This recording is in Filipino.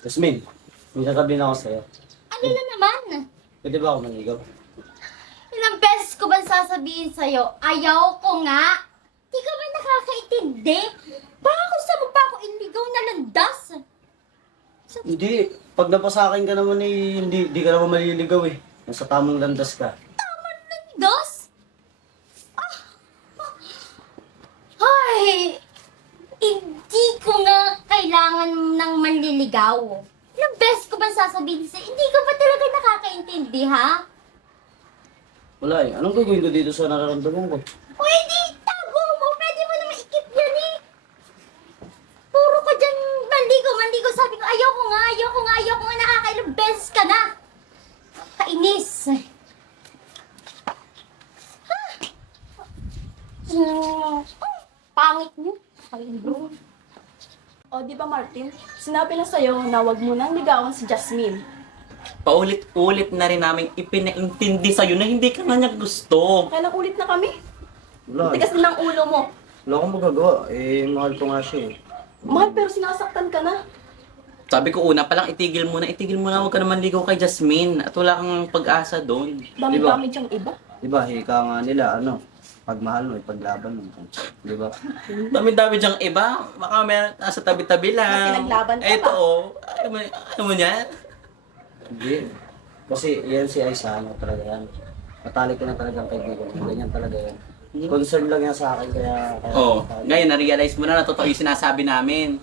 Jasmine, may sasabihin ako sa'yo. Ano na naman? Pwede ba ako manligaw? Ilang beses ko ba sasabihin sa'yo, ayaw ko nga? Di ka ba nakakaintindi? Baka kung saan mo pa ako iligaw na landas? Hindi. Pag napasakin ka naman eh, hindi ka naman maliligaw eh. Nasa tamang landas ka. Landas? Ay, hindi ko nga kailangan ng manliligaw. Ilang beses ko ba sasabihin sa'yo, hindi ka ba talaga nakakaintindi, ha? Wala eh. Anong gagawin ko dito sa nararamdaman ko? Pwede, tago mo. Pwede mo naman ikip yan eh. Puro ka dyan manligaw. Sabi ko, ayoko nga. Nakakailang beses ka na. Kainis. Ha? Pangit mo. Pangit. O, di ba Martin? Sinabi na sa'yo na wag mo nang ligawan si Jasmine. Paulit-ulit na rin namin ipinaintindi sa'yo na hindi ka na niya gusto. Kailang ulit na kami. Wala eh. Tigas na ng ulo mo. Wala akong magagawa. Eh, mahal ko nga siya eh. Mahal pero sinasaktan ka na. Sabi ko una pa lang, itigil mo na, huwag ka naman ligaw kay Jasmine. At wala kang pag-asa doon. Dami-dami diyang iba. Diba, hika nga nila, pagmahal mo, ipaglaban mo. Diba? Dami-dami diyang iba. Baka may nasa tabi-tabi lang. Na pinaglaban ka Ito ba? Ano mo niyan? Hindi. Kasi yan si Aisa, talaga yan. Matalik ko na talagang kaibigan. Ganyan talaga yan. Concern lang yan sa akin, kaya Oo. Ngayon, na-realize mo na totoo yung sinasabi namin.